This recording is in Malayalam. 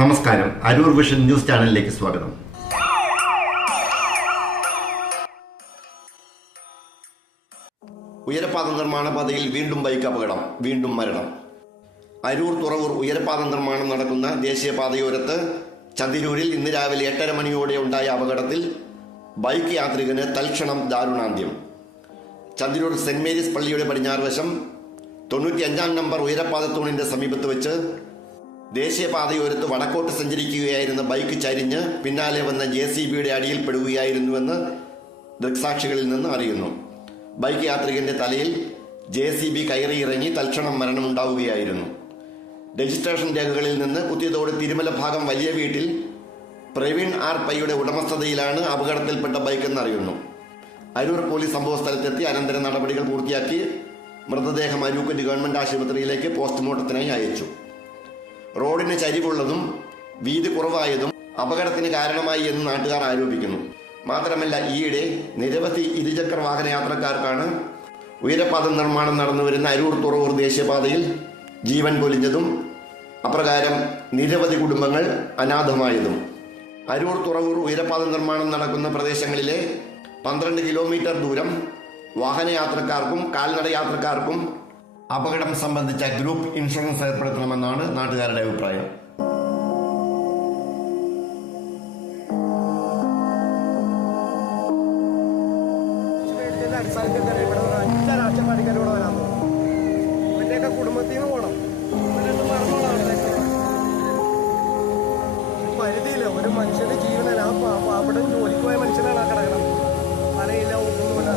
നമസ്കാരം, അരൂർ വിഷൻ ന്യൂസ് ചാനലിലേക്ക് സ്വാഗതം. ഉയരപ്പാത നിർമ്മാണ പാതയിൽ വീണ്ടും ബൈക്ക് അപകടം, വീണ്ടും മരണം. അരൂർ തുറവൂർ ഉയരപ്പാത നിർമ്മാണം നടക്കുന്ന ദേശീയപാതയോരത്ത് ചന്തിരൂരിൽ ഇന്ന് രാവിലെ 8:30 മണിയോടെ ഉണ്ടായ അപകടത്തിൽ ബൈക്ക് യാത്രികന് തൽക്ഷണം ദാരുണാന്ത്യം. ചന്തിരൂർ സെന്റ് മേരീസ് പള്ളിയുടെ പടിഞ്ഞാറ് വശം 95-ാം നമ്പർ ഉയരപ്പാത തൂണിന്റെ സമീപത്ത് വെച്ച് ദേശീയപാതയോരത്ത് വടക്കോട്ട് സഞ്ചരിക്കുകയായിരുന്ന ബൈക്ക് ചരിഞ്ഞ് പിന്നാലെ വന്ന JCBയുടെ അടിയിൽപ്പെടുകയായിരുന്നുവെന്ന് ദൃക്സാക്ഷികളിൽ നിന്ന് അറിയുന്നു. ബൈക്ക് യാത്രികന്റെ തലയിൽ JCB കയറിയിറങ്ങി തൽക്ഷണം മരണമുണ്ടാവുകയായിരുന്നു. രജിസ്ട്രേഷൻ രേഖകളിൽ നിന്ന് കുത്തിയതോട് തിരുമല ഭാഗം വലിയ വീട്ടിൽ പ്രവീൺ R. പൈയുടെ ഉടമസ്ഥതയിലാണ് അപകടത്തിൽപ്പെട്ട ബൈക്കെന്നറിയുന്നു. അരൂർ പോലീസ് സംഭവ സ്ഥലത്തെത്തി അനന്തര നടപടികൾ പൂർത്തിയാക്കി മൃതദേഹം അരൂക്കറ്റ് ഗവൺമെന്റ് ആശുപത്രിയിലേക്ക് പോസ്റ്റ്മോർട്ടത്തിനായി അയച്ചു. റോഡിന് ചരിവുള്ളതും വീതി കുറവായതും അപകടത്തിന് കാരണമായി എന്ന് നാട്ടുകാർ ആരോപിക്കുന്നു. മാത്രമല്ല, ഈയിടെ നിരവധി ഇരുചക്ര വാഹന യാത്രക്കാർക്കാണ് ഉയരപ്പാത നിർമ്മാണം നടന്നുവരുന്ന അരൂർ തുറവൂർ ദേശീയപാതയിൽ ജീവൻ പൊലിഞ്ഞതും അപ്രകാരം നിരവധി കുടുംബങ്ങൾ അനാഥമായതും. അരൂർ തുറവൂർ ഉയരപ്പാത നിർമ്മാണം നടക്കുന്ന പ്രദേശങ്ങളിലെ 12 കിലോമീറ്റർ ദൂരം വാഹനയാത്രക്കാർക്കും കാൽനട യാത്രക്കാർക്കും അപകടം സംബന്ധിച്ച ഗ്രൂപ്പ് ഇൻഷുറൻസ് ഏർപ്പെടുത്തണമെന്നാണ് നാട്ടുകാരുടെ അഭിപ്രായം. കുടുംബത്തിൽ നിന്ന് പോകണം, പരിധിയില്ല. ഒരു മനുഷ്യന്റെ ജീവനല്ല, അവിടെ ജോലിക്ക് പോയ മനുഷ്യനാണ് ആ കിടക്കണം. തലയില്ല, ഒന്നുമില്ല.